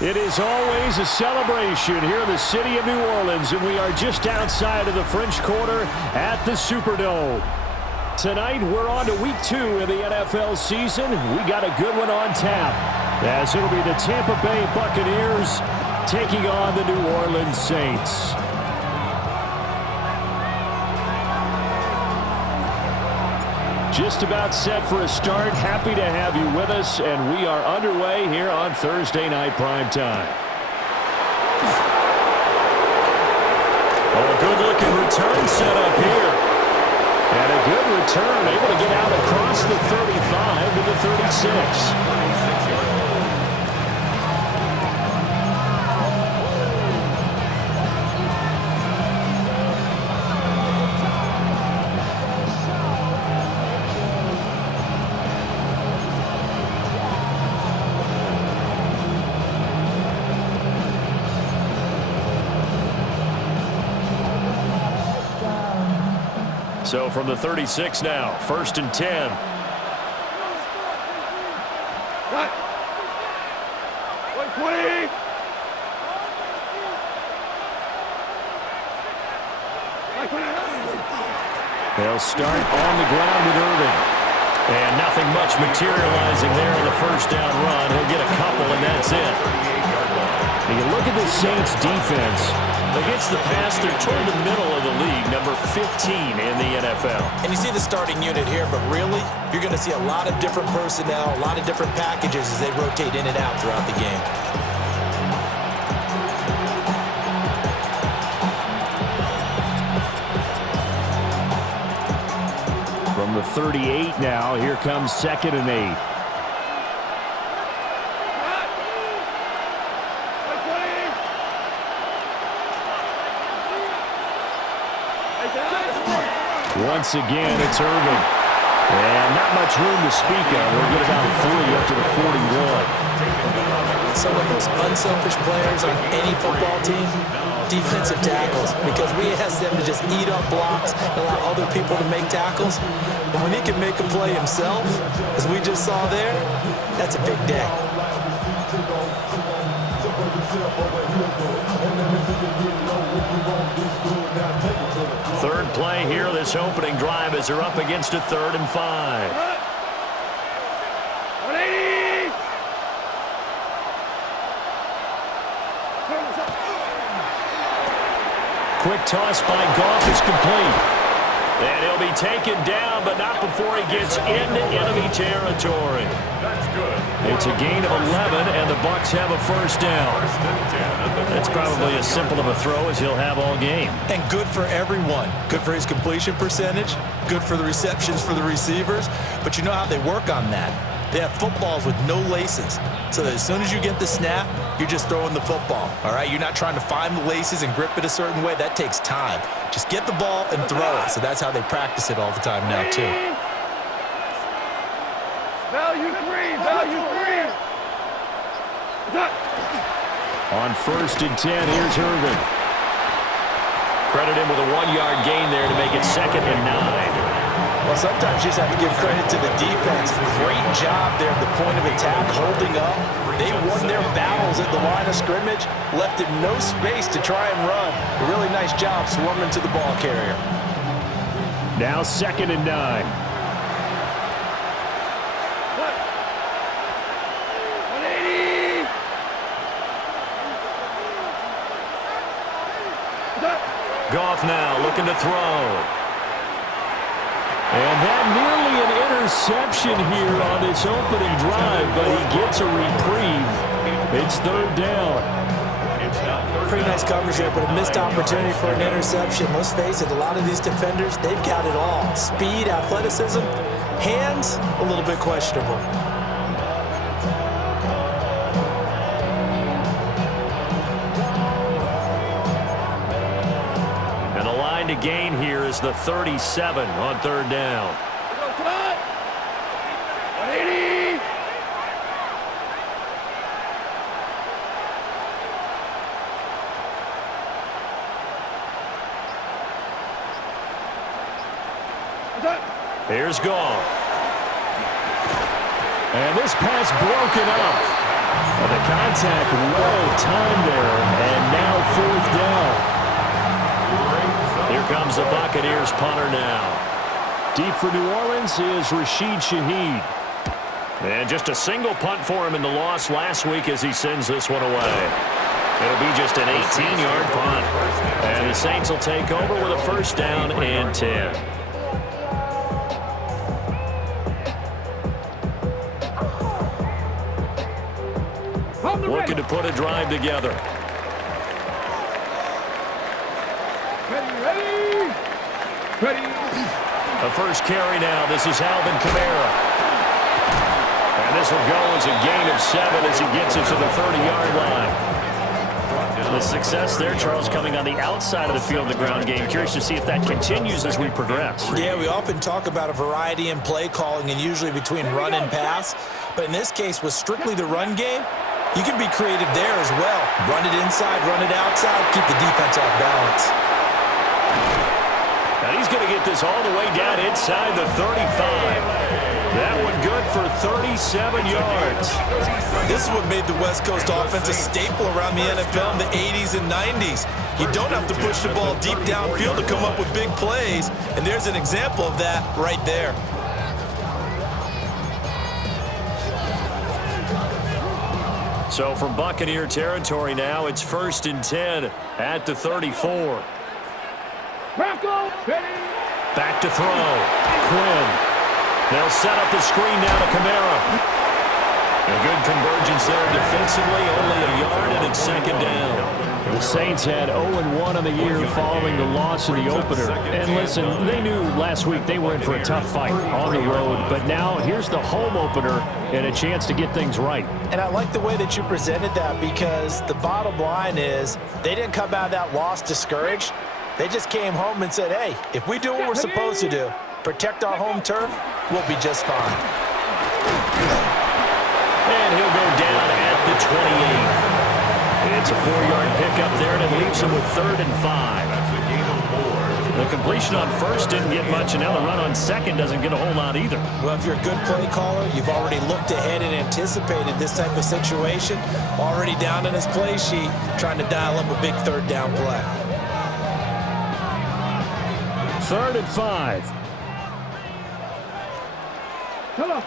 It is always a celebration here in the city of New Orleans, and we are just outside of the French Quarter at the Superdome. Tonight, we're on to week 2 of the NFL season. We got a good one on tap, as it'll be the Tampa Bay Buccaneers taking on the New Orleans Saints. Just about set for a start. Happy to have you with us, and we are underway here on Thursday Night Primetime. A good-looking return set up here. And a good return, able to get out across the 35 to the 36. So from the 36 now, 1st and 10. They'll start on the ground with Irving. And nothing much materializing there in the first down run. He'll get a couple, and that's it. And you look at the Saints defense. Against the pass, they're toward the middle of the league, number 15 in the NFL. And you see the starting unit here, but really, you're going to see a lot of different personnel, a lot of different packages as they rotate in and out throughout the game. From the 38 now, here comes 2nd and 8. Once again, it's Irving. And not much room to speak of. We'll get about 3 up to the 41. Some of the most unselfish players on any football team, defensive tackles, because we ask them to just eat up blocks and allow other people to make tackles. And when he can make a play himself, as we just saw there, that's a big day. Third play here, this opening drive, as they're up against a 3rd and 5. 180! Quick toss by Goff is complete. And he'll be taken down, but not before he gets into enemy territory. That's good. It's a gain of 11, and the Bucs have a first down. That's probably as simple of a throw as he'll have all game. And good for everyone. Good for his completion percentage. Good for the receptions for the receivers. But you know how they work on that. They have footballs with no laces. So that as soon as you get the snap, you're just throwing the football. All right? You're not trying to find the laces and grip it a certain way. That takes time. Just get the ball and throw it. So that's how they practice it all the time now, too. Value 3! Value 3! On 1st and 10, here's Irving. Credit him with a 1-yard gain there to make it 2nd and 9. Well, sometimes you just have to give credit to the defense. Great job there at the point of attack, holding up. They won their battles at the line of scrimmage, left him no space to try and run. A really nice job swarming to the ball carrier. Now 2nd and 9. 180! Goff now looking to throw. And that nearly an interception here on this opening drive, but he gets a reprieve. It's 3rd down. Pretty nice coverage there, but a missed opportunity for an interception. Let's face it, a lot of these defenders, they've got it all. Speed, athleticism, hands, a little bit questionable. And the line to gain here is the 37 on 3rd down. Come on! 180! Here's Goff. And this pass broken up. And the contact well timed there, and now 4th down. Here comes the Buccaneers punter now. Deep for New Orleans is Rashid Shaheed. And just a single punt for him in the loss last week as he sends this one away. It'll be just an 18-yard punt. And the Saints will take over with a 1st down and 10. Looking to put a drive together. Ready. The first carry now. This is Alvin Kamara. And this will go as a gain of 7 as he gets it to the 30-yard line. The success there, Charles, coming on the outside of the field in the ground game. Curious to see if that continues as we progress. Yeah, we often talk about a variety in play calling and usually between run and pass. But in this case, with strictly the run game, you can be creative there as well. Run it inside, run it outside, keep the defense off balance. And he's going to get this all the way down inside the 35. That one good for 37 yards. This is what made the West Coast offense a staple around the NFL in the 80s and 90s. You don't have to push the ball deep downfield to come up with big plays, and there's an example of that right there. So from Buccaneer territory now, it's 1st and 10 at the 34. Back to throw. Quinn. They'll set up the screen now to Kamara. A good convergence there defensively, only a yard, and it's 2nd down. The Saints had 0-1 on the year following the loss in the opener. And listen, they knew last week they were in for a tough fight on the road. But now here's the home opener and a chance to get things right. And I like the way that you presented that because the bottom line is they didn't come out of that loss discouraged. They just came home and said, hey, if we do what we're supposed to do, protect our home turf, we'll be just fine. And he'll go down at the 28. It's a 4-yard pickup there, and it leaves him with 3rd and 5. That's a gain of 4. The completion on 1st didn't get much, and now the run on 2nd doesn't get a whole lot either. Well, if you're a good play caller, you've already looked ahead and anticipated this type of situation. Already down in his play sheet, trying to dial up a big 3rd down play. 3rd and 5. Come on.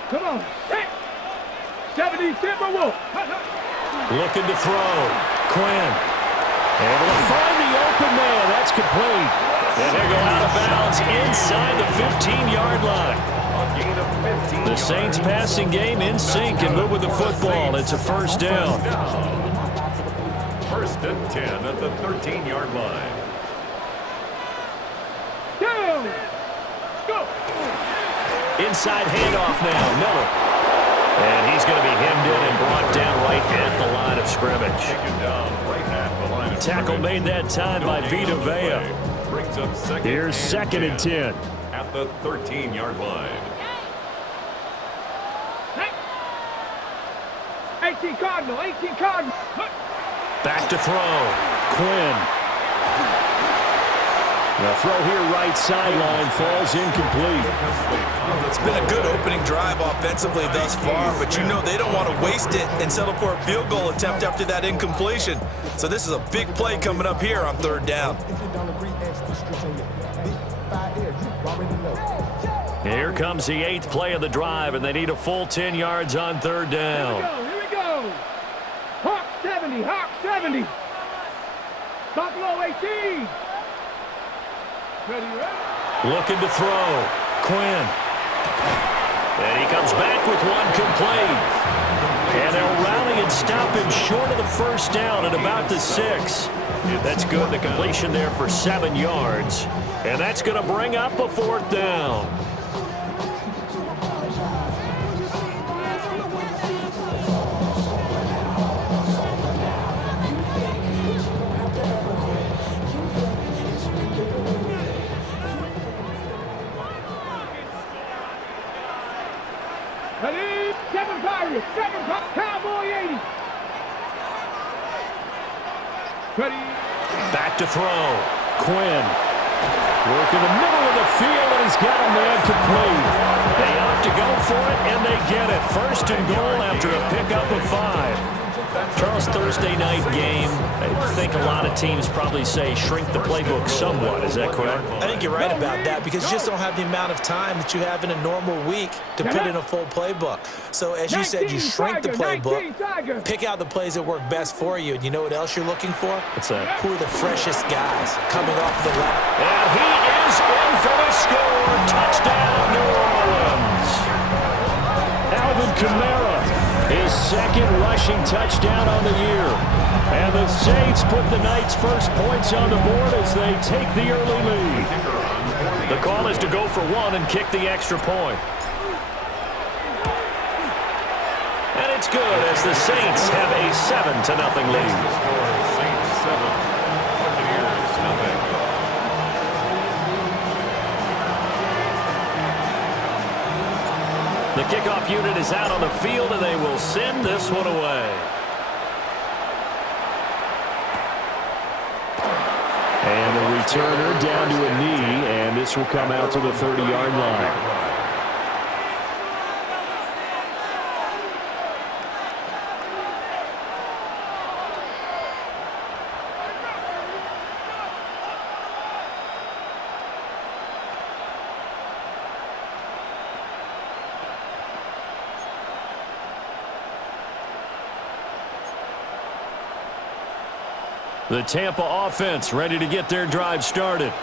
Hey. 70 Timberwolf. Looking to throw. Quinn. Able to find the open man. That's complete. And they go out of bounds inside the 15-yard line. A gain of 15. The Saints passing game in sync and move with the football. It's a 1st down. 1st and 10 at the 13-yard line. Go. Inside handoff now, Miller. And he's going to be hemmed in and brought down right at the line of scrimmage. Taken down right at the line of Tackle made that time by Vita Vea. Brings up 2nd. Here's 2nd and 10. At the 13-yard line. 18 Cardinal. Back to throw. Quinn. The throw here right sideline falls incomplete. It's been a good opening drive offensively thus far, but you know they don't want to waste it and settle for a field goal attempt after that incompletion. So this is a big play coming up here on 3rd down. Here comes the 8th play of the drive, and they need a full 10 yards on 3rd down. Here we go. Hawk 70. Buffalo 18. Ready. Looking to throw. Quinn. And he comes back with one complete. And they'll rally and stop him short of the 1st down at about the 6. That's good. The completion there for 7 yards. And that's going to bring up a 4th down. Ready. 7 Pirates. Cowboy 80. Ready. Back to throw. Quinn. Work in the middle of the field, and he's got a man complete. They opt to go for it, and they get it. 1st and goal after a pickup of 5. Charles, Thursday night game, I think a lot of teams probably say shrink the playbook somewhat. Is that correct? I think you're right about that because you just don't have the amount of time that you have in a normal week to put in a full playbook. So as you said, you shrink the playbook, pick out the plays that work best for you. And you know what else you're looking for? What's that? Who are the freshest guys coming off the line? And he is in for the score. Touchdown, New Orleans. Alvin Kamara, his second rushing touchdown on the year. And the Saints put the Knights' first points on the board as they take the early lead. The call is to go for one and kick the extra point. And it's good as the Saints have a 7-0 lead. The kickoff unit is out on the field, and they will send this one away. And the returner down to a knee, and this will come out to the 30-yard line. The Tampa offense ready to get their drive started.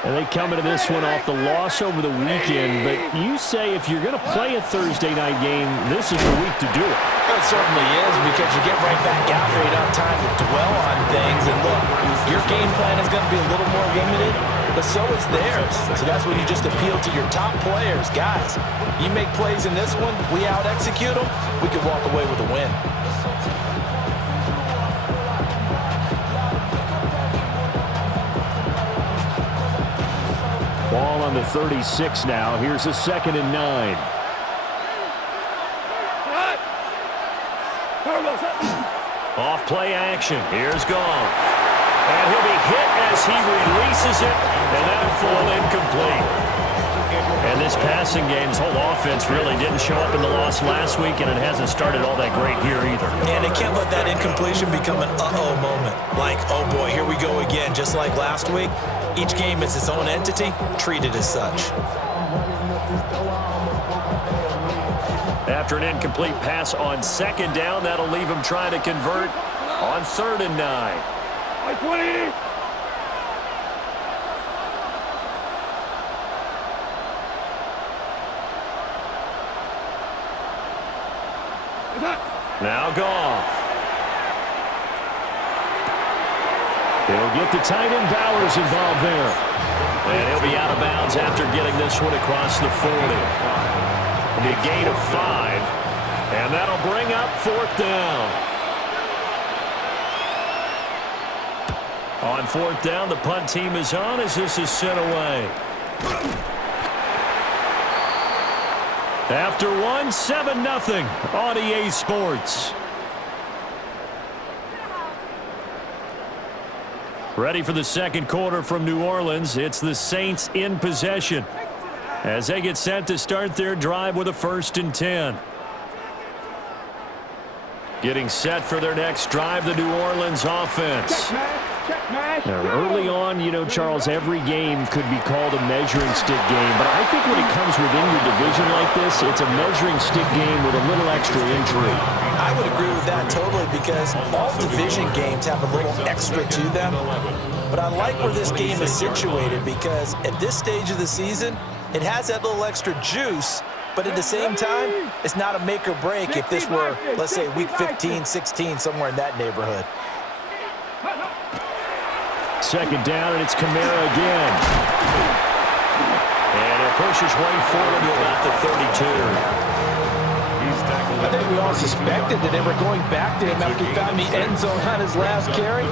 And they come into this one off the loss over the weekend, but you say if you're going to play a Thursday night game, this is the week to do it. Well, it certainly is because you get right back out there. You don't have time to dwell on things. And look, your game plan is going to be a little more limited, but so is theirs. So that's when you just appeal to your top players. Guys, you make plays in this one, we out-execute them, we could walk away with a win. Ball on the 36 now. Here's a 2nd and 9. Off play action. Here's Goff. And he'll be hit as he releases it, and that'll fall incomplete. And this passing game's whole offense really didn't show up in the loss last week, and it hasn't started all that great here either. And they can't let that incompletion become an uh-oh moment. Like, oh boy, here we go again, just like last week. Each game is its own entity, treated as such. After an incomplete pass on 2nd down, that'll leave him trying to convert on 3rd and 9. 20. Now Goff. He'll get the tight end Bowers involved there. And he'll be out of bounds after getting this one across the 40. It'll be a gain of 5. And that'll bring up 4th down. On 4th down, the punt team is on as this is sent away. After one, 7-0 on EA Sports. Ready for the second quarter from New Orleans. It's the Saints in possession as they get set to start their drive with a 1st and 10. Getting set for their next drive, the New Orleans offense. Now, early on, you know, Charles, every game could be called a measuring stick game, but I think when it comes within your division like this, it's a measuring stick game with a little extra intrigue. I would agree with that totally because all division games have a little extra to them. But I like where this game is situated because at this stage of the season, it has that little extra juice, but at the same time, it's not a make or break if this were, let's say, week 15, 16, somewhere in that neighborhood. 2nd down, and it's Kamara again. And it pushes way forward to about the 32. I think we all suspected that they were going back to him after he found the end zone on his last carry,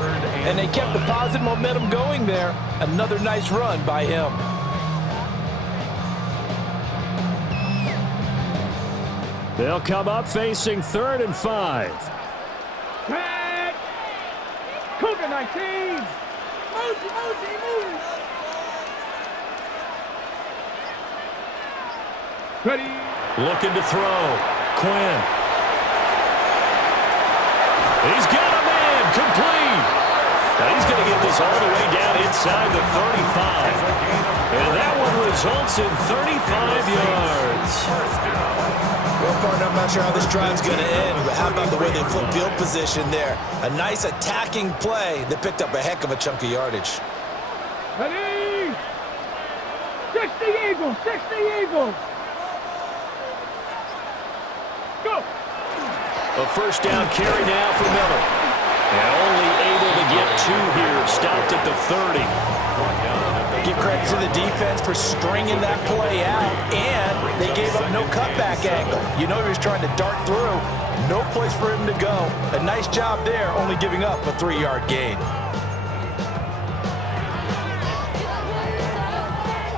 and they kept the positive momentum going there. Another nice run by him. They'll come up facing 3rd and 5. Tag. Cougar 19. Ready. Looking to throw. Quinn. He's got a man, complete. Now he's going to get this all the way down inside the 35. And that one results in 35 yards. Well, partner, I'm not sure how this drive's going to end, but how about the way they flip field position there? A nice attacking play that picked up a heck of a chunk of yardage. Ready? 60 Eagles, 60 Eagles. Go. A first down carry now for Miller. And only able to get 2 here. Stopped at the 30. Give credit to the defense for stringing that play out, and they gave up no cutback angle. You know he was trying to dart through. No place for him to go. A nice job there, only giving up a 3-yard gain.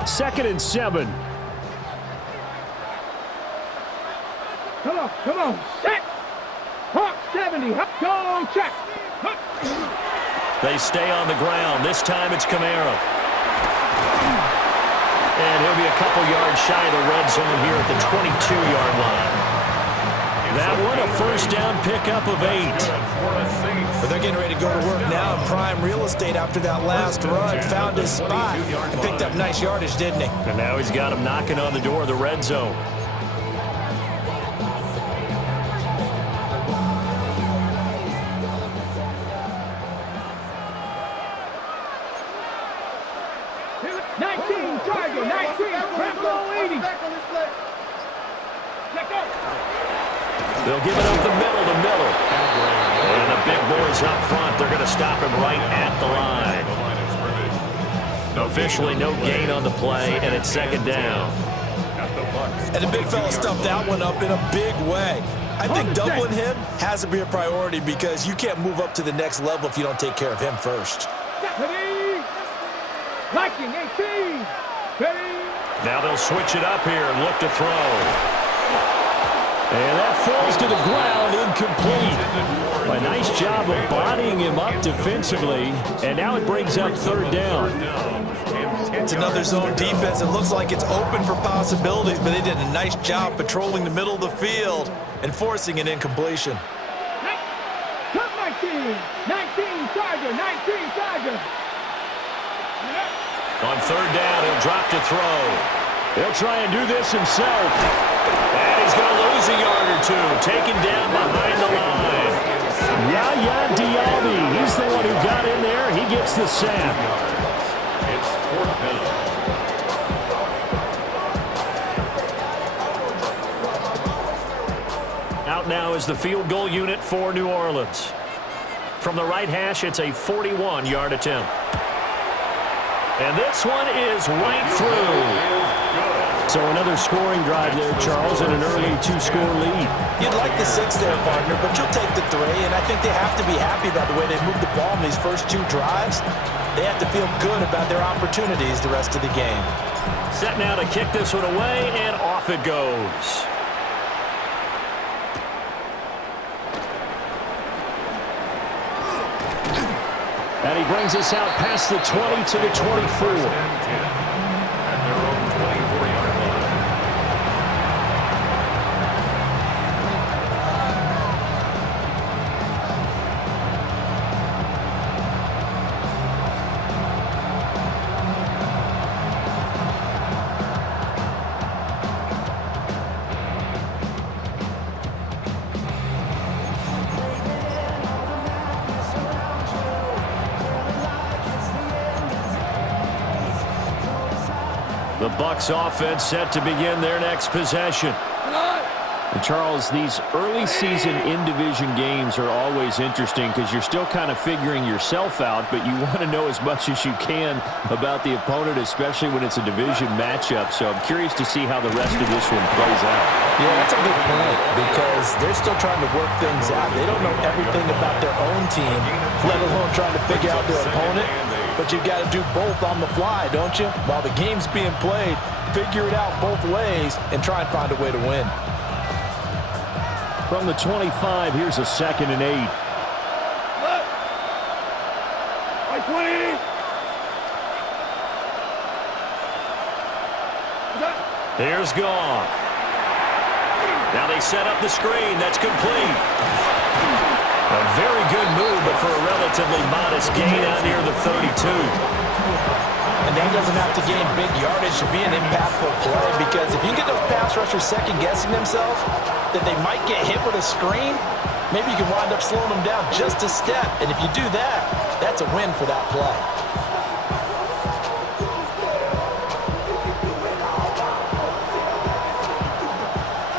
2nd and 7. Come on, set. Hawk 70, go check. They stay on the ground. This time it's Kamara. And he'll be a couple yards shy of the red zone here at the 22-yard line. That one, a first down pickup of 8. But they're getting ready to go to work now in prime real estate after that last run. Found his spot and picked up nice yardage, didn't he? And now he's got him knocking on the door of the red zone. They'll give it up the middle to Miller. And the big boys up front, they're going to stop him right at the line. Officially no gain on the play, and it's 2nd down. And the big fella stuffed that one up in a big way. I think doubling him has to be a priority because you can't move up to the next level if you don't take care of him first. Viking 18. Now they'll switch it up here and look to throw. And that falls to the ground, incomplete. A nice job of bodying him up defensively, and now it brings up 3rd down. It's another zone defense. It looks like it's open for possibilities, but they did a nice job patrolling the middle of the field and forcing an incompletion. 19 Charger, 19 Charger. On 3rd down, he'll drop to throw. He'll try and do this himself. And he's going to lose a yard or 2. Taken down behind the line. Yaya Diaby, he's the one who got in there. He gets the sack. It's 4th down. Out now is the field goal unit for New Orleans. From the right hash, it's a 41-yard attempt. And this one is right through. So another scoring drive there, Charles, and an early 2-score lead. You'd like the 6 there, partner, but you'll take the 3, and I think they have to be happy about the way they moved the ball in these first 2 drives. They have to feel good about their opportunities the rest of the game. Set now to kick this one away, and off it goes. And he brings us out past the 20 to the 24. The Bucs offense set to begin their next possession. And Charles, these early season in-division games are always interesting because you're still kind of figuring yourself out, but you want to know as much as you can about the opponent, especially when it's a division matchup. So I'm curious to see how the rest of this one plays out. Yeah, that's a good point because they're still trying to work things out. They don't know everything about their own team, let alone trying to figure out their opponent. But you've got to do both on the fly, don't you? While the game's being played, figure it out both ways and try and find a way to win. From the 25, here's a 2nd and 8. By 20. Here's Goff. Now they set up the screen. That's complete. A very good move, but for a relatively modest gain out near the 32. And that doesn't have to gain big yardage to be an impactful play, because if you get those pass rushers second-guessing themselves, that they might get hit with a screen, maybe you can wind up slowing them down just a step. And if you do that, that's a win for that play.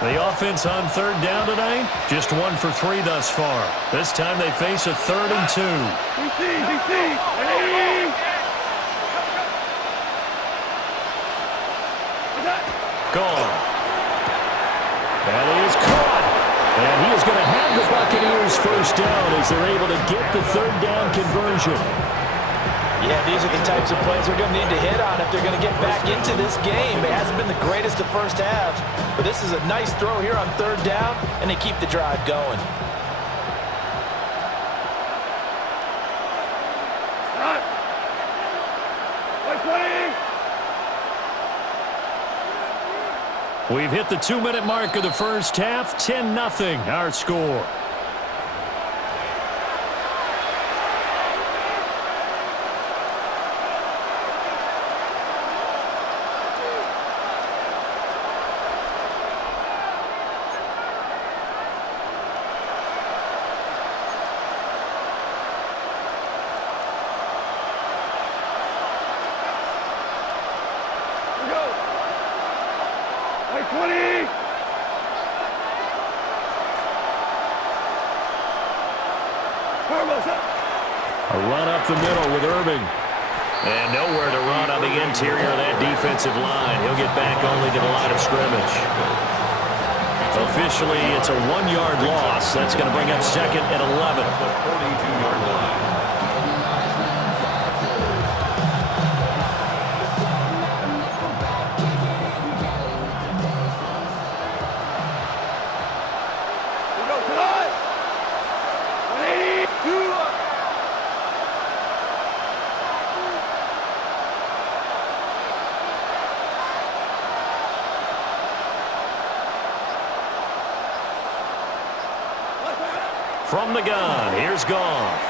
The offense on third down tonight, just 1 for 3 thus far. This time they face a 3rd and 2. Gone. That is caught. And he is going to have the Buccaneers first down as they're able to get the 3rd down conversion. Yeah, these are the types of plays they're going to need to hit on if they're going to get back into this game. It hasn't been the greatest of first halves, but this is a nice throw here on 3rd down, and they keep the drive going. We've hit the 2-minute mark of the first half. 10-0 our score. A run up the middle with Irving. And nowhere to run on the interior of that defensive line. He'll get back only to the line of scrimmage. Officially, it's a 1-yard loss. That's going to bring up 2nd and 11. From the gun, here's Goff.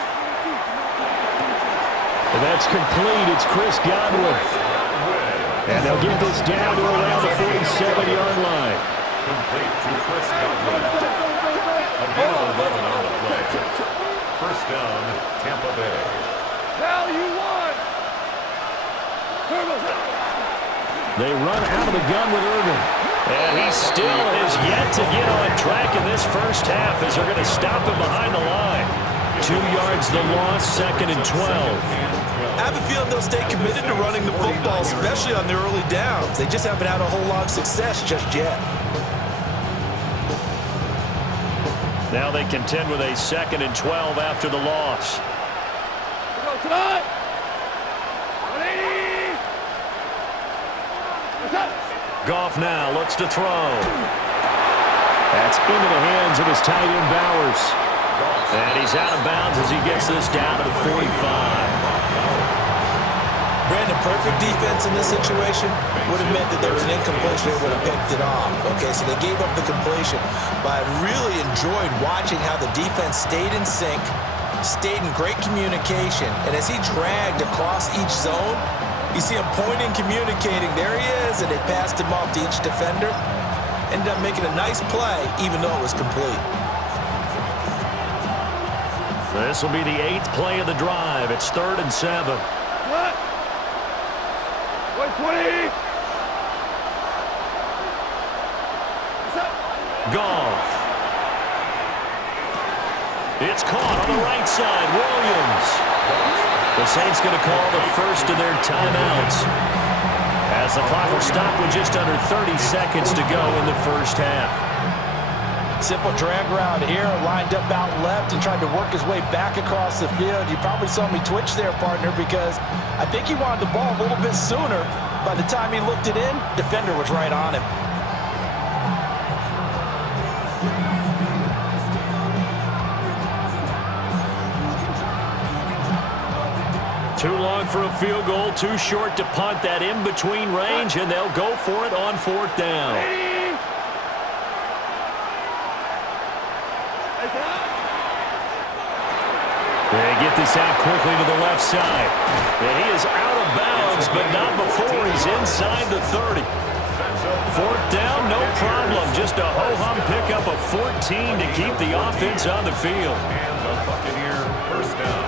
And that's complete. It's Chris Godwin. And they'll get this down to around the 47-yard line. Complete to Chris Godwin. A gain of 11 on the play. First down, Tampa Bay. Now you won. They run out of the gun with Irving. And he still has yet to get on track in this first half as they're going to stop him behind the line. 2 yards the loss, 2nd and 12. I have a feeling they'll stay committed to running the football, especially on their early downs. They just haven't had a whole lot of success just yet. Now they contend with a 2nd and 12 after the loss. Tonight. Goff now looks to throw. That's into the hands of his tight end Bowers. And he's out of bounds as he gets this down to the 45. Brandon, perfect defense in this situation would have meant that there was an incompletion. They would have picked it off. Okay, so they gave up the completion. But I really enjoyed watching how the defense stayed in sync, stayed in great communication. And as he dragged across each zone, you see him pointing, communicating. There he is, and they passed him off to each defender. Ended up making a nice play, even though it was complete. This will be the 8th play of the drive. It's 3rd and 7. What? 120. Goff. It's caught on the right side. Williams. The Saints going to call the first of their timeouts as the clock will stop with just under 30 seconds to go in the first half. Simple drag route here, lined up out left and tried to work his way back across the field. You probably saw me twitch there, partner, because I think he wanted the ball a little bit sooner. By the time he looked it in, defender was right on him. Too long for a field goal, too short to punt that in-between range, and they'll go for it on 4th down. this out quickly to the left side. And he is out of bounds, but not before he's inside the 30. Fourth down, no problem. Just a ho-hum pickup of 14 to keep the offense on the field. And the Buccaneer first down.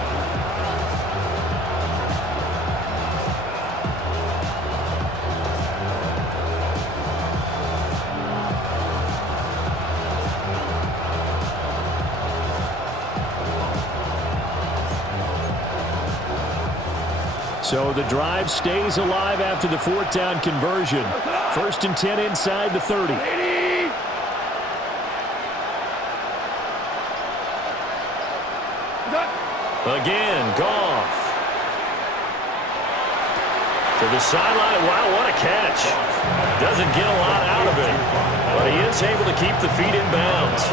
So the drive stays alive after the fourth down conversion. First and 10 inside the 30. Again, Goff. To the sideline. Wow, what a catch. Doesn't get a lot out of it, but he is able to keep the feet in bounds.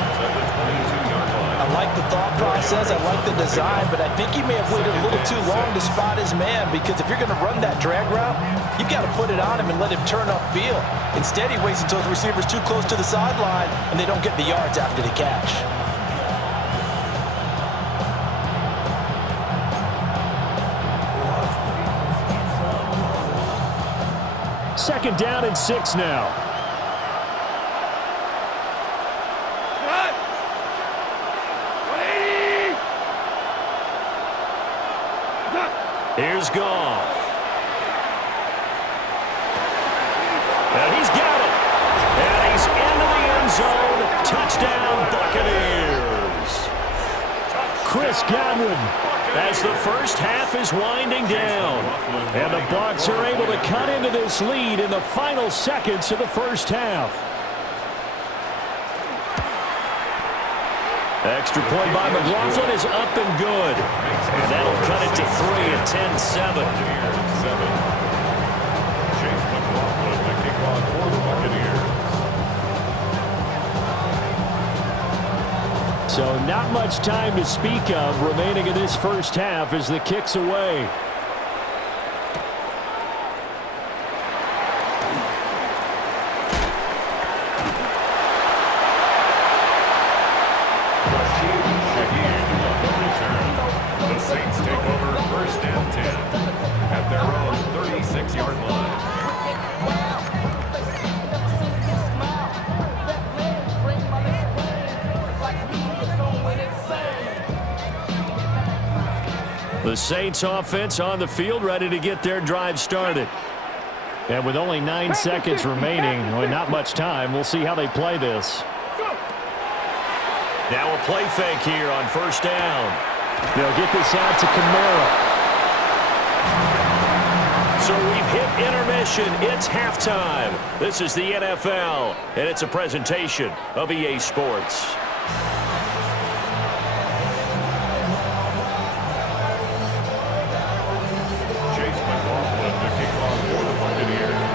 I like the thought process. I like the design, but I think he may have waited a little too long to spot his man, because if you're going to run that drag route, you've got to put it on him and let him turn upfield. Instead, he waits until his receiver's too close to the sideline, and they don't get the yards after the catch. Second down and 6 now. Here's Goff. And he's got it. And he's into the end zone. Touchdown, Buccaneers. Chris Godwin, as the first half is winding down. And the Bucs are able to cut into this lead in the final seconds of the first half. Extra point by McLaughlin is up and good. And that'll cut it to 3 at 10-7. Chase McLaughlin, the kickoff for the Buccaneers. So not much time to speak of remaining in this first half as the kick's away. The Saints take over first and 10 at their own 36-yard line. The Saints offense on the field, ready to get their drive started. And with only 9 seconds remaining, well, not much time, we'll see how they play this. Now a play fake here on first down. They'll get this out to Kamara. So we've hit intermission. It's halftime. This is the NFL, and it's a presentation of EA Sports. Chase McLaughlin, the kickoff for the Buccaneers.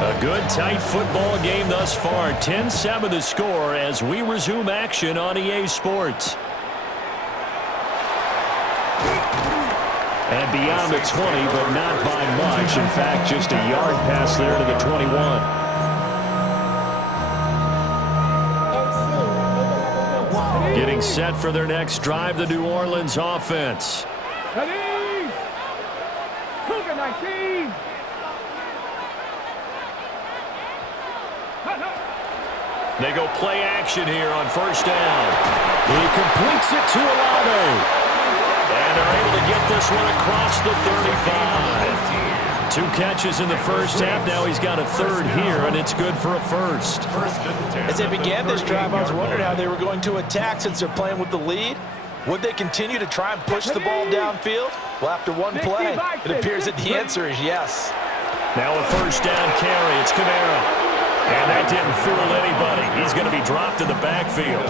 A good, tight football game thus far. 10-7 the score as we resume action on EA Sports. And beyond the 20, but not by much. In fact, just a yard pass there to the 21. Getting set for their next drive, the New Orleans offense. Ready? Cougar 19. They go play action here on first down. He completes it to Olave. And they're able to get this one across the 35. 2 catches in the first half. Now he's got a third here, and it's good for a first. As they began this drive, I was wondering how they were going to attack since they're playing with the lead. Would they continue to try and push the ball downfield? Well, after one play, it appears that the answer is yes. Now a first down carry. It's Kamara. And that didn't fool anybody. He's going to be dropped in the backfield.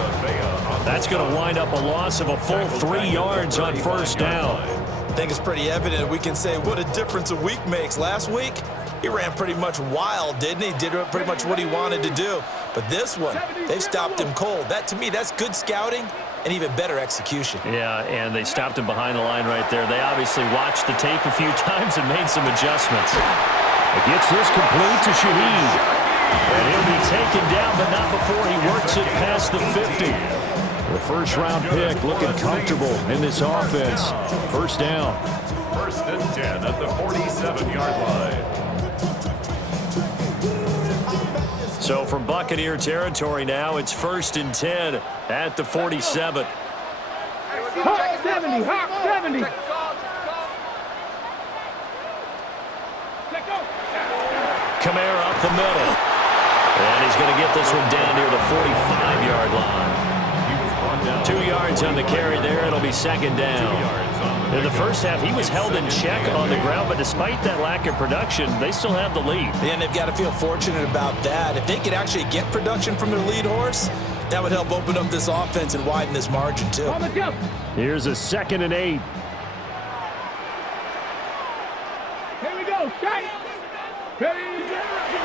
That's going to wind up a loss of a full 3 yards on first down. I think it's pretty evident we can say what a difference a week makes. Last week, he ran pretty much wild, didn't he? Did pretty much what he wanted to do. But this one, they've stopped him cold. That, to me, that's good scouting and even better execution. Yeah, and they stopped him behind the line right there. They obviously watched the tape a few times and made some adjustments. It gets this complete to Shaheed. And he'll be taken down, but not before he works it past the 50. The first-round pick looking comfortable in this offense. First down. First and 10 at the 47-yard line. So from Buccaneer territory now, it's first and 10 at the 47. Hawk 70, Hawk 70. Kamara up the middle. And he's going to get this one down near the 45-yard line. 2 yards on the carry there. It'll be second down. In the first half, he was held in check on the ground, but despite that lack of production, they still have the lead. And they've got to feel fortunate about that. If they could actually get production from their lead horse, that would help open up this offense and widen this margin, too. Here's a 2nd and 8. Here we go, shot.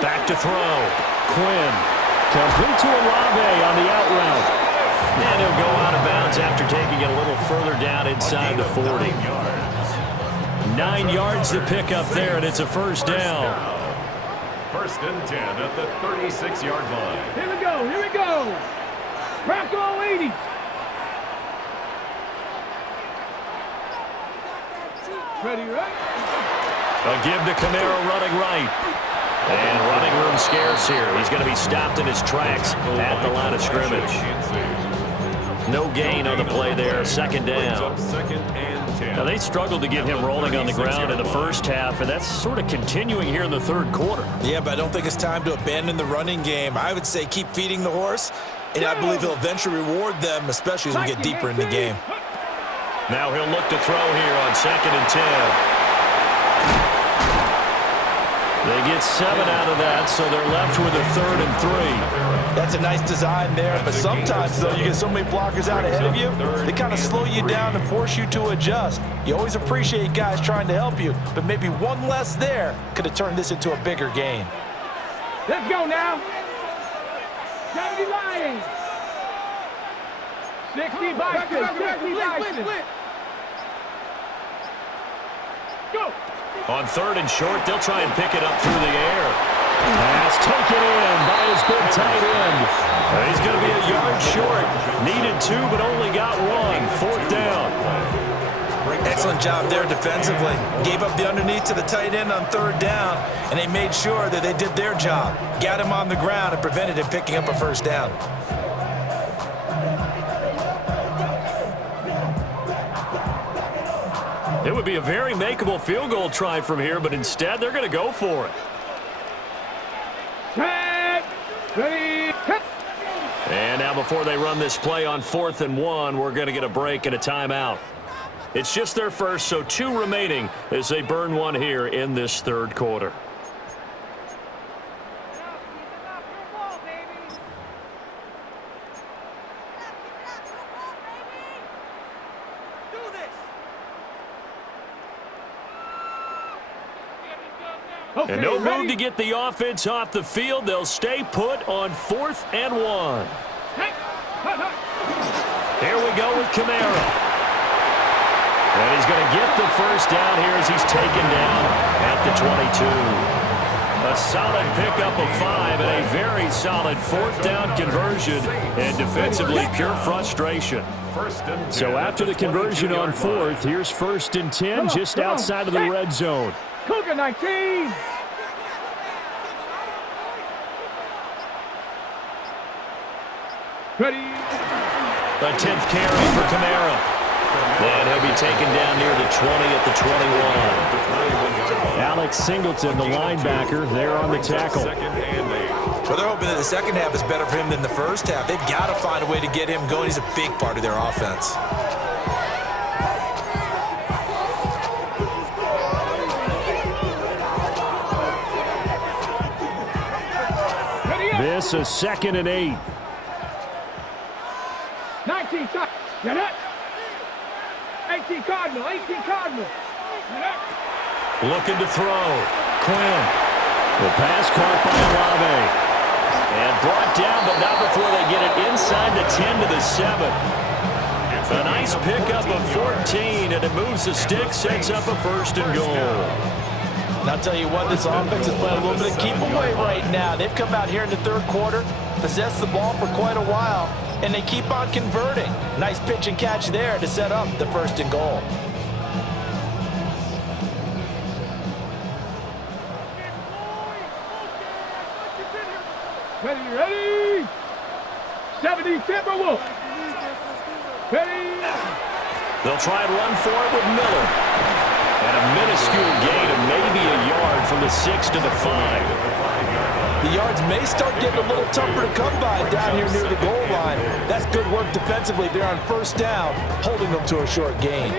Back to throw. Quinn. Complete to Olave on the out route. And he'll go out of bounds after taking it a little further down inside the 40. 9 yards to pick up there, and it's a first down. First and 10 at the 36-yard line. Here we go, here we go. Rocco 80. Ready, right? A give to Kamara running right. And running room scarce here. He's going to be stopped in his tracks at the line of scrimmage. No gain on the play there. Second down. Now, they struggled to get him rolling on the ground in the first half, and that's sort of continuing here in the third quarter. Yeah, but I don't think it's time to abandon the running game. I would say keep feeding the horse, and I believe he'll eventually reward them, especially as we get deeper in the game. Now he'll look to throw here on 2nd and 10. They get 7 out of that, so they're left with a 3rd and 3. That's a nice design there, but sometimes, though, you get so many blockers out ahead of you, they kind of slow you down and force you to adjust. You always appreciate guys trying to help you, but maybe one less there could have turned this into a bigger gain. Let's go now. 70 Lions. 60 Bison. 60 Bison. Go. On 3rd and short, they'll try and pick it up through the air. Pass taken in by his big tight end. He's going to be a yard short. Needed 2, but only got 1. 4th down. Excellent job there defensively. Gave up the underneath to the tight end on 3rd down, and they made sure that they did their job. Got him on the ground and prevented him picking up a first down. It would be a very makeable field goal try from here, but instead they're going to go for it. And now before they run this play on 4th and 1, we're going to get a break and a timeout. It's just their first, so 2 remaining as they burn 1 here in this third quarter. And no move to get the offense off the field. They'll stay put on 4th and 1. Here we go with Kamara. And he's going to get the first down here as he's taken down at the 22. A solid pickup of 5 and a very solid 4th down conversion. And defensively, pure frustration. So after the conversion on 4th, here's 1st and 10 just outside of the red zone. Cougar 19. Ready. A 10th carry for Kamara. And he'll be taken down near the 20 at the 21. Alex Singleton, the linebacker, there on the tackle. Well, they're hoping that the second half is better for him than the first half. They've got to find a way to get him going. He's a big part of their offense. This is 2nd and 8. 19 shot. Get it. 18 Cardinal. 18 Cardinal. Looking to throw. Quinn. The pass caught by Olave. And brought down, but not before they get it inside the 10 to the 7. A nice pickup of 14, and it moves the stick, sets up a 1st and goal. And I'll tell you what, this offense is playing a little bit of keep away right now. They've come out here in the third quarter, possessed the ball for quite a while, and they keep on converting. Nice pitch and catch there to set up the 1st and goal. Ready? 70 Timberwolves. Ready? They'll try and run for it with Miller. And a minuscule gain of maybe a yard from the 6 to the 5. The yards may start getting a little tougher to come by down here near the goal line. That's good work defensively there on 1st down, holding them to a short gain.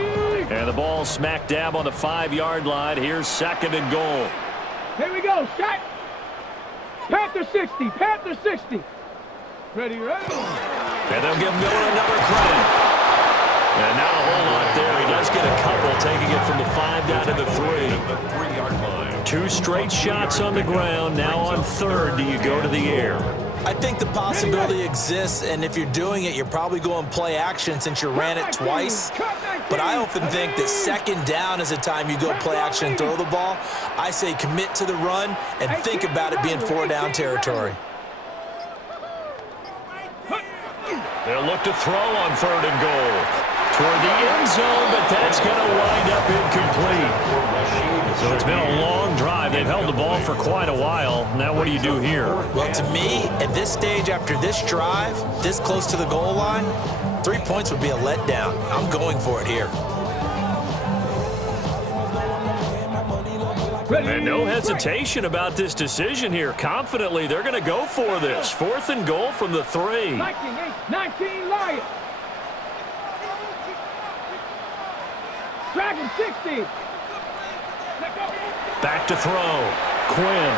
And the ball smack dab on the 5-yard line. Here's 2nd and goal. Here we go. Shot. Panther 60. Panther 60. Ready? And they'll give Miller another credit. And not a whole lot there. He does get a couple, taking it from the 5 down to the 3. 3-yard line. 2 straight shots on the ground. Now on 3rd, do you go to the air? I think the possibility exists, and if you're doing it, you're probably going play action since you ran it twice. But I often think that 2nd down is the time you go play action and throw the ball. I say commit to the run and think about it being 4-down territory. They'll look to throw on 3rd and goal. Toward the end zone, but that's going to wind up incomplete. So it's been a long drive. They've held the ball for quite a while. Now what do you do here? Well, to me, at this stage, after this drive, this close to the goal line, 3 points would be a letdown. I'm going for it here. And no hesitation about this decision here. Confidently, they're going to go for this. 4th and goal from the 3. 19 Lions. Dragon 60. Back to throw. Quinn.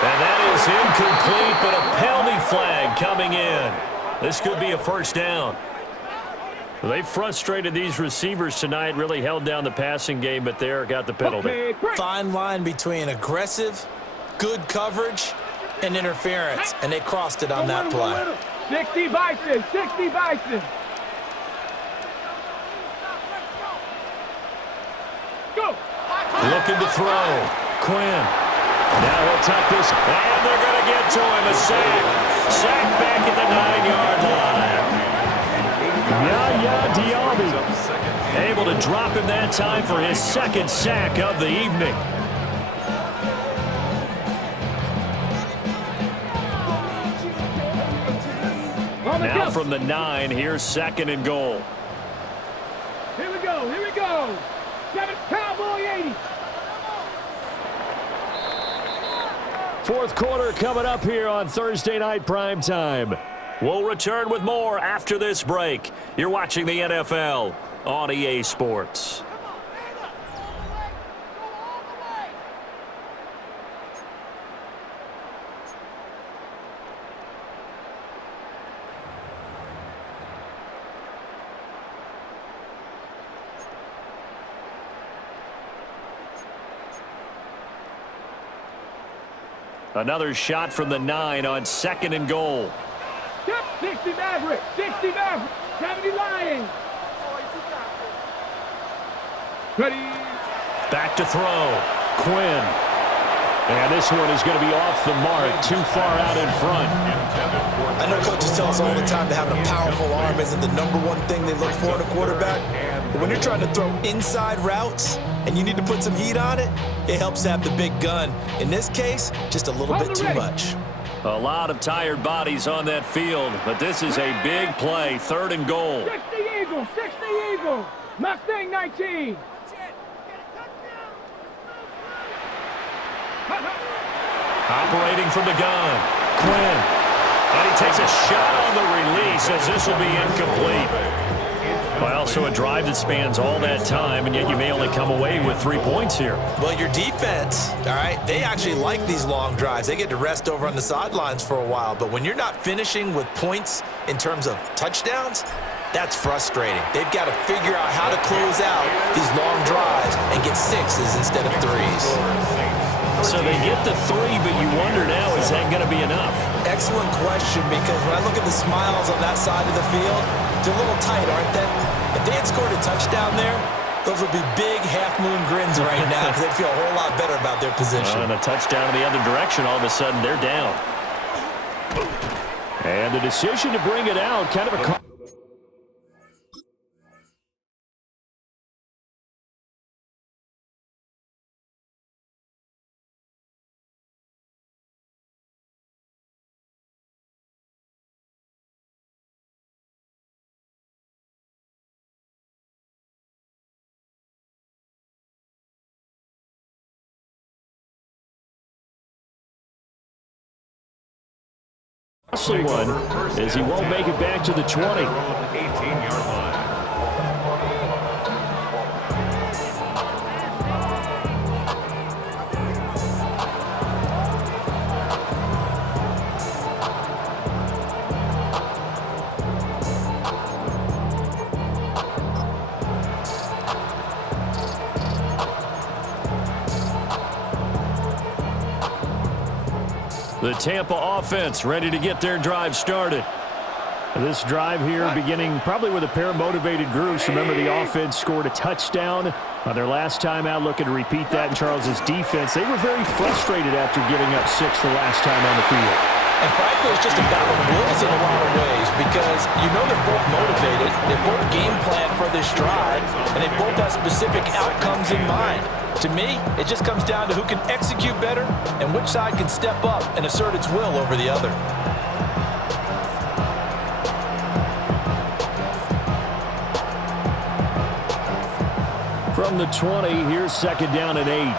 And that is incomplete, but a penalty flag coming in. This could be a 1st down. They frustrated these receivers tonight, really held down the passing game, but there got the penalty. Fine line between aggressive, good coverage, and interference, and they crossed it on that play. 60 Bison, 60 Bison. Go. Looking to throw. Quinn. Now he'll tuck this, and they're going to get to him. A sack. Sack back at the 9-yard line. Yaya Diaby able to drop him that time for his 2nd sack of the evening. Now from the 9, here's 2nd and goal. Here we go, here we go. 7 Cowboy 80. 4th quarter coming up here on Thursday Night Primetime. We'll return with more after this break. You're watching the NFL on EA Sports. Another shot from the 9 on 2nd and goal. 60 Maverick, 60 Maverick, 70 Lions. Ready. Back to throw. Quinn. And this one is going to be off the mark, too far out in front. I know coaches tell us all the time that having a powerful arm isn't the #1 thing they look for in a quarterback. But when you're trying to throw inside routes and you need to put some heat on it, it helps to have the big gun. In this case, just a little bit too much. A lot of tired bodies on that field, but this is a big play. 3rd and goal. 60 Eagles, 60 Eagles. Mustang 19. Operating from the gun. Quinn. And he takes a shot on the release as this will be incomplete. Well, so a drive that spans all that time, and yet you may only come away with 3 points here. Well, your defense, all right, they actually like these long drives. They get to rest over on the sidelines for a while. But when you're not finishing with points in terms of touchdowns, that's frustrating. They've got to figure out how to close out these long drives and get 6s instead of 3s. So they get the 3, but you wonder now, is that going to be enough? Excellent question, because when I look at the smiles on that side of the field, they're a little tight, aren't they? If they had scored a touchdown there, Those would be big half-moon grins right now because they'd feel a whole lot better about their position. And a touchdown in the other direction, all of a sudden they're down. And the decision to bring it out, kind of a... costly one as he won't make it back to the 20. 18-yard line. The Tampa offense ready to get their drive started. This drive here beginning probably with a pair of motivated groups. Remember, the offense scored a touchdown on their last time out, looking to repeat that in Charles's defense. They were very frustrated after giving up 6 the last time on the field. And frankly, it's just a battle of wills in a lot of ways because you know they're both motivated, they both game plan for this drive, and they both have specific outcomes in mind. To me, it just comes down to who can execute better and which side can step up and assert its will over the other. From the 20, here's 2nd down and 8.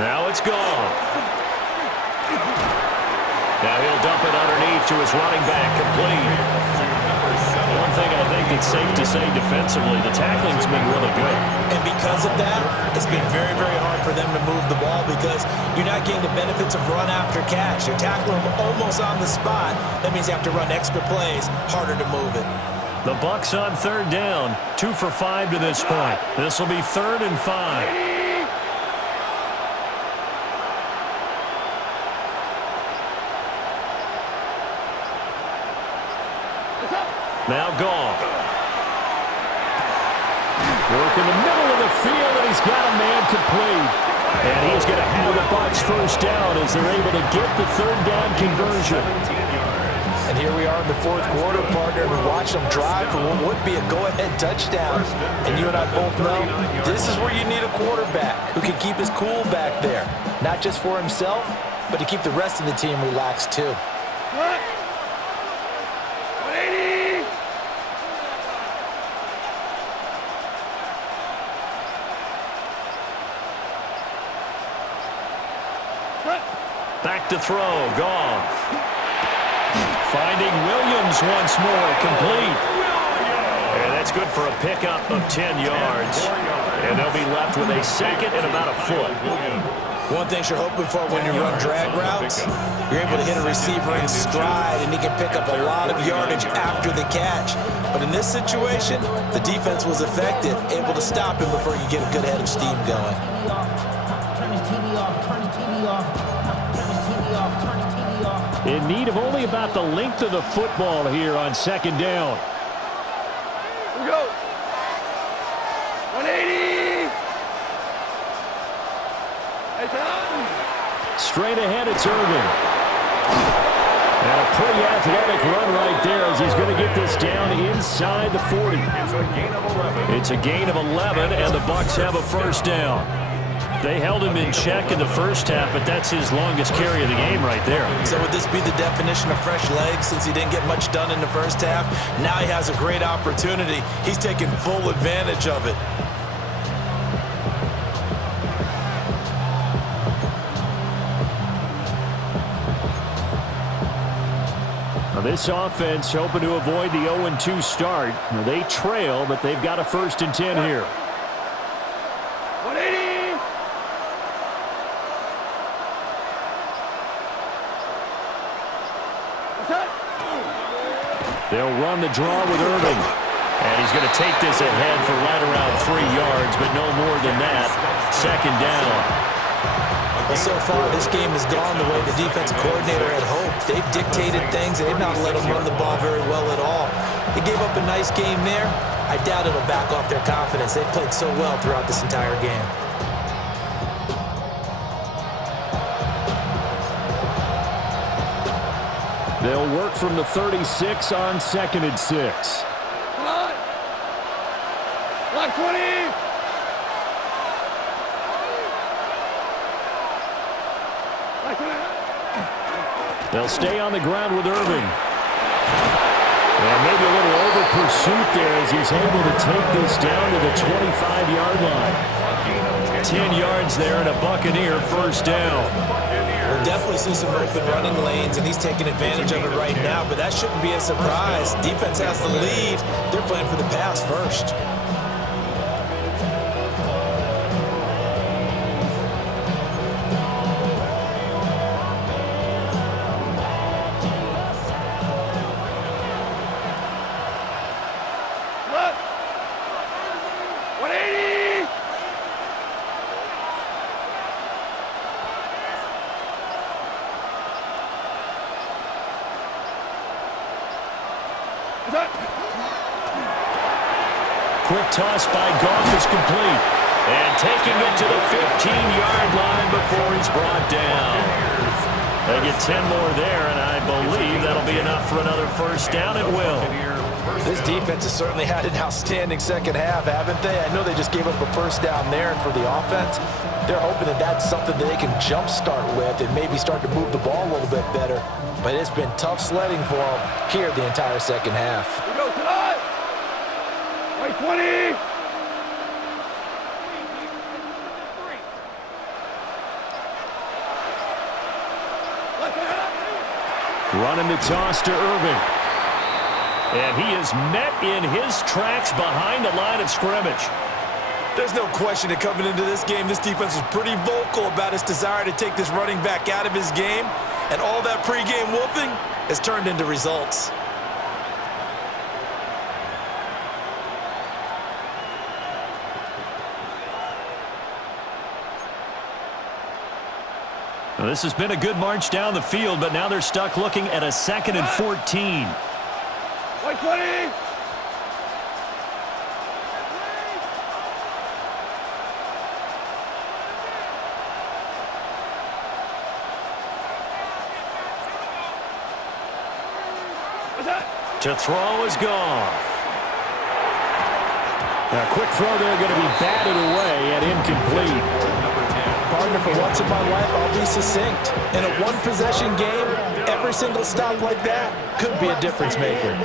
Now it's gone. Now he'll dump it underneath to his running back, complete. One thing I think it's safe to say defensively, the tackling's been really good. And because of that, it's been very, very hard for them to move the ball because you're not getting the benefits of run after catch. You're tackling them almost on the spot. That means you have to run extra plays, harder to move it. The Bucs on 3rd down, 2 for 5 to this point. This will be 3rd and 5. Now Goff. Work in the middle of the field, and he's got a man complete. And he's going to have the Bucs 1st down as they're able to get the 3rd down conversion. And here we are in the 4th quarter, partner, and we watch them drive for what would be a go-ahead touchdown. And you and I both know this is where you need a quarterback who can keep his cool back there. Not just for himself, but to keep the rest of the team relaxed too. Back to throw, Goff. Finding Williams once more, complete. And that's good for a pickup of 10 yards. And they'll be left with a 2nd and about a foot. One thing you're hoping for when you run drag routes, you're able to hit a receiver in stride, and he can pick up a lot of yardage after the catch. But in this situation, the defense was effective, able to stop him before you get a good head of steam going. Turn his TV off. Turn his TV off. Turn his TV off. Turn his TV off. In need of only about the length of the football here on 2nd down. Here we go. 180. Hey, Tom. Straight ahead, it's Irvin. And a pretty athletic run right there as he's going to get this down inside the 40. It's a gain of 11. It's a gain of 11, and the Bucs have a 1st down. They held him in check in the 1st half, but that's his longest carry of the game right there. So would this be the definition of fresh legs since he didn't get much done in the 1st half? Now he has a great opportunity. He's taking full advantage of it. Now this offense hoping to avoid the 0-2 start. Now they trail, but they've got a 1st and 10 here. 180. They'll run the draw with Irving. And he's going to take this ahead for right around 3 yards, but no more than that. 2nd down. Well, so far, this game has gone the way the defensive coordinator had hoped. They've dictated things, and they've not let them run the ball very well at all. They gave up a nice game there. I doubt it'll back off their confidence. They've played so well throughout this entire game. They'll work from the 36 on 2nd and 6. Block 20! They'll stay on the ground with Irving. And maybe a little over pursuit there as he's able to take this down to the 25-yard line. 10 yards there and a Buccaneer first down. We're definitely seeing some open running lanes, and he's taking advantage of it right now, but that shouldn't be a surprise. Defense has the lead. They're playing for the pass first. Quick toss by Goff is complete. And taking it to the 15-yard line before he's brought down. They get 10 more there, and I believe that'll be enough for another first down. It will. This defense has certainly had an outstanding second half, haven't they? I know they just gave up a first down there, and for the offense, they're hoping that that's something that they can jumpstart with and maybe start to move the ball a little bit better. But it's been tough sledding for them here the entire second half. We go tonight! Wait, 20! Running the toss to Irving. And he is met in his tracks behind the line of scrimmage. There's no question that coming into this game, this defense was pretty vocal about its desire to take this running back out of his game. And all that pregame whooping has turned into results. Well, this has been a good march down the field, but now they're stuck looking at a 2nd and 14. Wait, 20! To throw is Goff. Now, quick throw there going to be batted away and incomplete. Partner, for once in my life, I'll be succinct. In a one-possession game, every single stop like that could be a difference maker.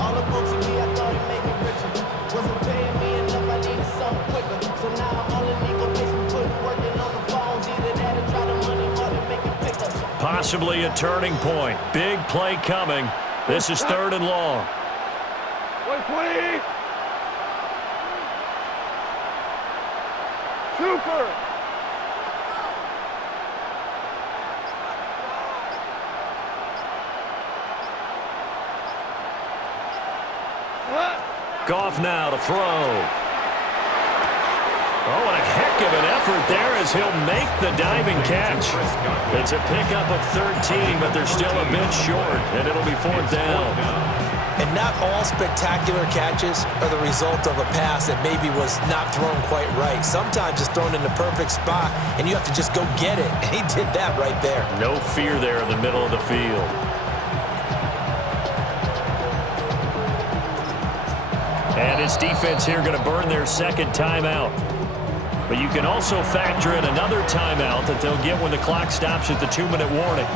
All the books in me, I thought it made me richer. Wasn't paying me enough, I needed something quicker. So now I'm all in legal business, working on the phones. Either that or try the money, more than making pickups. Possibly a turning point. Big play coming. This is 3rd and long. Wait, 20! Super! Goff now to throw. Oh, and a heck of an effort there as he'll make the diving catch. It's a pickup of 13, but they're still a bit short, and it'll be 4th down. And not all spectacular catches are the result of a pass that maybe was not thrown quite right. Sometimes it's thrown in the perfect spot, and you have to just go get it. And he did that right there. No fear there in the middle of the field. And his defense here going to burn their 2nd timeout. But you can also factor in another timeout that they'll get when the clock stops at the 2-minute warning.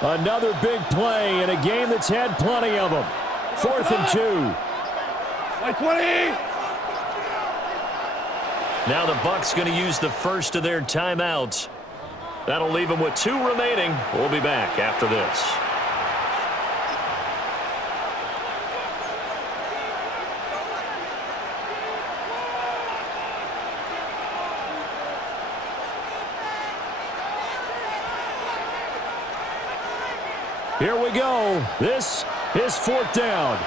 Another big play in a game that's had plenty of them. 4th and 2. 20. Now the Bucs going to use the first of their timeouts. That'll leave them with 2 remaining. We'll be back after this. Here we go. This is 4th down.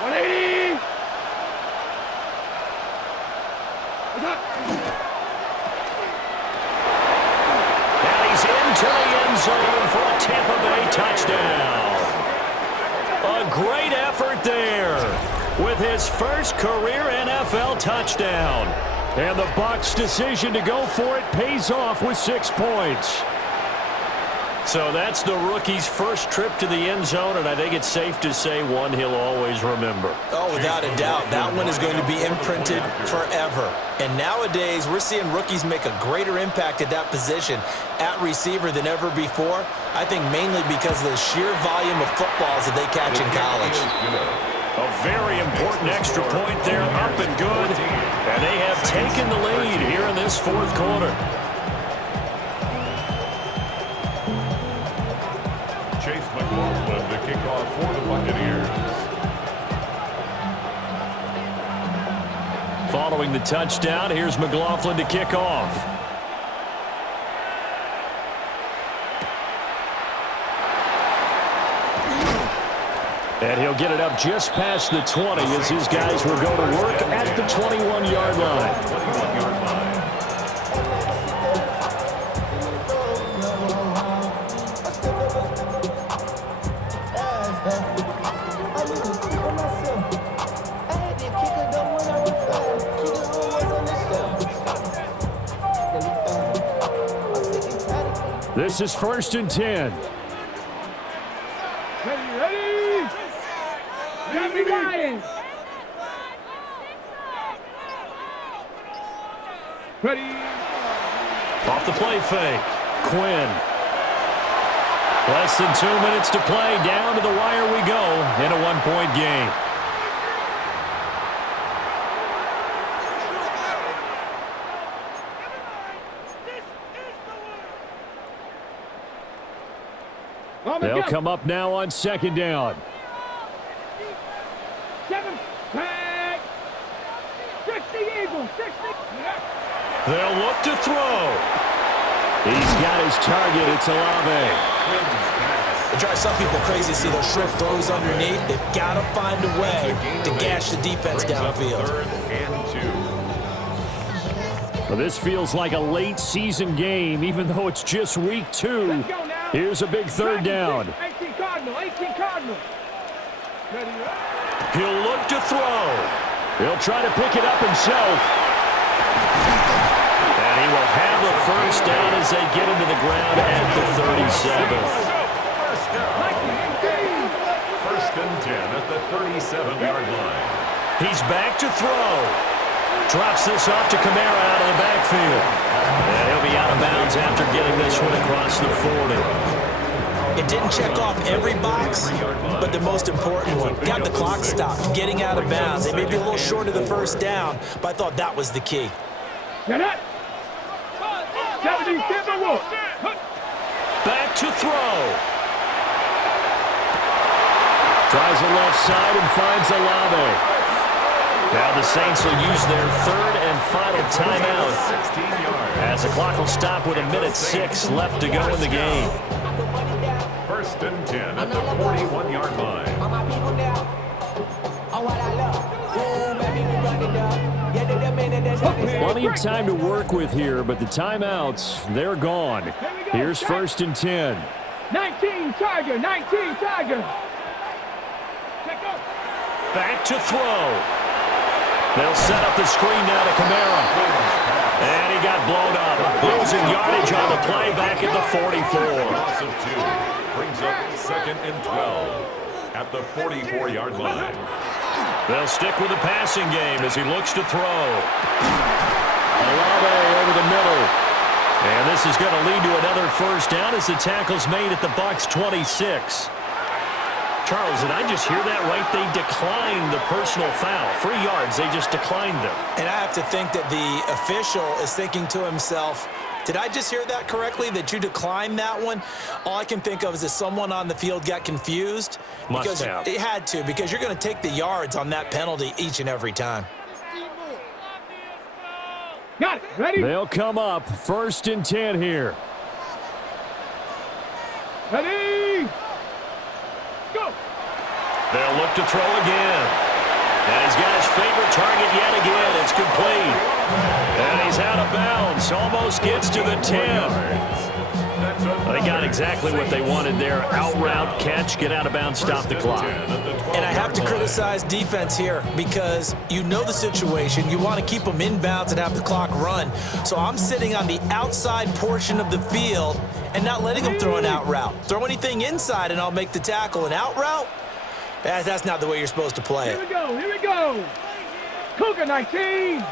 180. And he's into the end zone for a Tampa Bay touchdown. A great effort there with his first career NFL touchdown. And the Bucs' decision to go for it pays off with 6 points. So that's the rookie's first trip to the end zone, and I think it's safe to say one he'll always remember. Oh, without a doubt. That one is going to be imprinted forever. And nowadays, we're seeing rookies make a greater impact at that position at receiver than ever before. I think mainly because of the sheer volume of footballs that they catch in college. A very important extra point there, up and good. And they have taken the lead here in this 4th quarter. Chase McLaughlin to kick off for the Buccaneers. Following the touchdown, here's McLaughlin to kick off. And he'll get it up just past the 20 as his guys will go to work at the 21-yard line. 21-yard line. This is 1st and 10. Ready? Got me Lions. Ready? Off the play fake. Quinn. Less than 2 minutes to play. Down to the wire we go in a 1-point game. They'll come up now on 2nd down. 7 back. 60 Eagles. 60. They'll look to throw. He's got his target. It's Olave. It drives some people crazy to see those short throws underneath. They've got to find a way to gash the defense downfield. 3rd and 2. Well, this feels like a late season game, even though it's just week 2. Here's a big 3rd down. 18 Cardinal. 18 Cardinal. Ready? He'll look to throw. He'll try to pick it up himself. And he will have the 1st down as they get into the ground at the 37. 1st and 10 at the 37-yard line. He's back to throw. Drops this off to Kamara out of the backfield. And he'll be out of bounds after getting this one across the 40. It didn't check off every box, but the most important one. Got the clock stopped, getting out of bounds. They may be a little short of the 1st down, but I thought that was the key. Get it. 77 Wolf. Back to throw. Tries the left side and finds Olave. Now the Saints will use their 3rd and final timeout 16 yards. as the clock will stop with 1:06 left to go in the game. 1st and 10 at the 41-yard line. Plenty of time to work with here, but the timeouts, they're gone. Here's 1st and 10. 19 Tiger. 19 Tiger. Back to throw. They'll set up the screen now to Kamara. And he got blown up. Losing yardage on the play back at the 44. Loss of 2 brings up 2nd and 12 at the 44-yard line. They'll stick with the passing game as he looks to throw. Olave over the middle. And this is going to lead to another 1st down as the tackle's made at the Bucs 26. Charles, did I just hear that right? They declined the personal foul. 3 yards, they just declined them. And I have to think that the official is thinking to himself, did I just hear that correctly, that you declined that one? All I can think of is that someone on the field got confused. Must have. It had to, because you're going to take the yards on that penalty each and every time. Got it. Ready? They'll come up 1st and 10 here. Ready? Go. They'll look to throw again. And he's got his favorite target yet again. It's complete. And he's out of bounds. Almost gets to the 10. They got exactly what they wanted there. Out route, catch, get out of bounds, stop the clock. And I have to criticize defense here because you know the situation. You want to keep them in bounds and have the clock run. So I'm sitting on the outside portion of the field and not letting them throw an out route. Throw anything inside and I'll make the tackle. An out route? That's not the way you're supposed to play it. Here we go. Here we go. Cougar 19.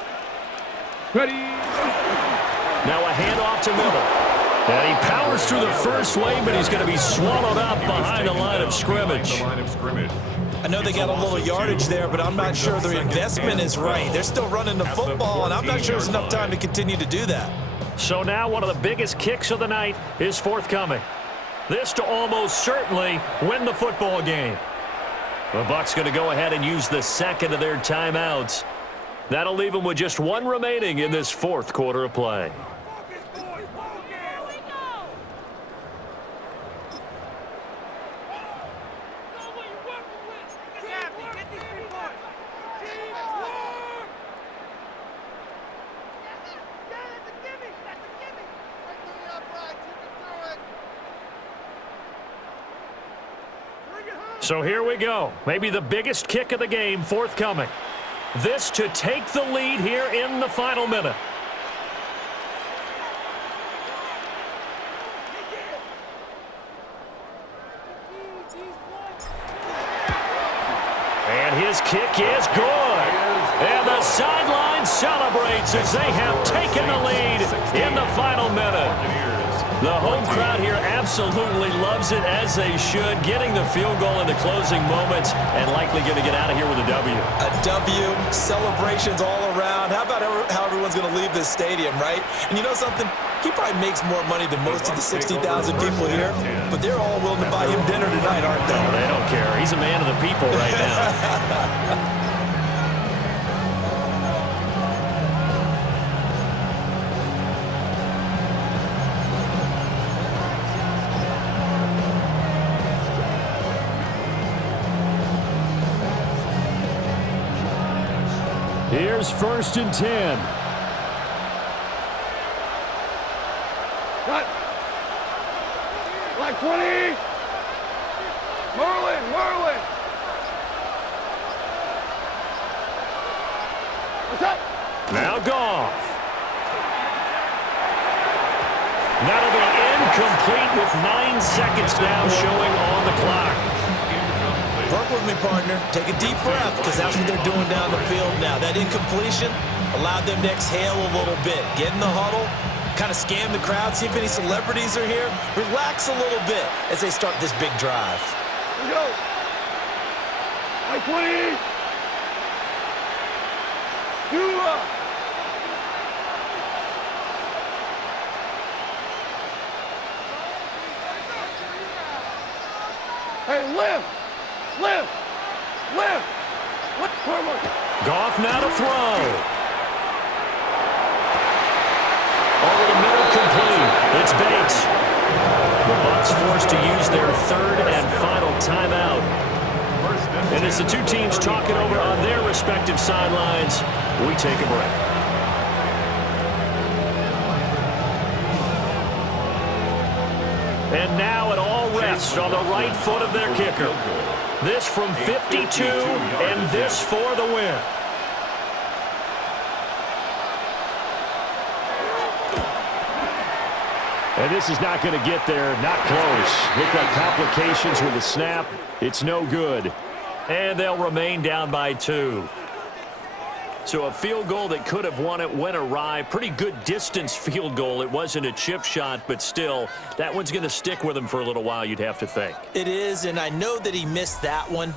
Ready? Now a handoff to middle. And he powers through the first wave, but he's going to be swallowed up behind the line of scrimmage. I know they got a little yardage there, but I'm not sure their investment is right. They're still running the football, and I'm not sure there's enough time to continue to do that. So now one of the biggest kicks of the night is forthcoming. This to almost certainly win the football game. The Bucs going to go ahead and use the second of their timeouts. That'll leave them with just 1 remaining in this 4th quarter of play. So here we go. Maybe the biggest kick of the game forthcoming. This to take the lead here in the final minute. And his kick is good. And the sideline celebrates as they have taken the lead in the final minute. The home crowd here absolutely loves it, as they should, getting the field goal in the closing moments and likely going to get out of here with a W. A W, celebrations all around. How about how everyone's going to leave this stadium, right? And you know something? He probably makes more money than most of the 60,000 people here, but they're all willing to buy him dinner tonight, aren't they? No, they don't care. He's a man of the people right now. Here's 1st and 10. Cut. Like 20. Merlin. What's up? Now Goff. That'll be incomplete with 9 seconds now showing on the clock. Work with me, partner. Take a deep breath, because that's what they're doing down the field now. That incompletion allowed them to exhale a little bit. Get in the huddle, kind of scan the crowd, see if any celebrities are here. Relax a little bit as they start this big drive. Here we go. Like 20. Hey, lift. Goff now to throw. Over the middle, complete. It's Bates. The Bucs forced to use their 3rd and final timeout. And as the two teams talk it over on their respective sidelines, we take a break. And now it all rests on the right foot of their kicker. This from 52, and this for the win. And this is not going to get there, not close. Look like complications with the snap. It's no good. And they'll remain down by 2. So a field goal that could have won it went awry. Pretty good distance field goal. It wasn't a chip shot, but still, that one's going to stick with him for a little while, you'd have to think. It is, and I know that he missed that one,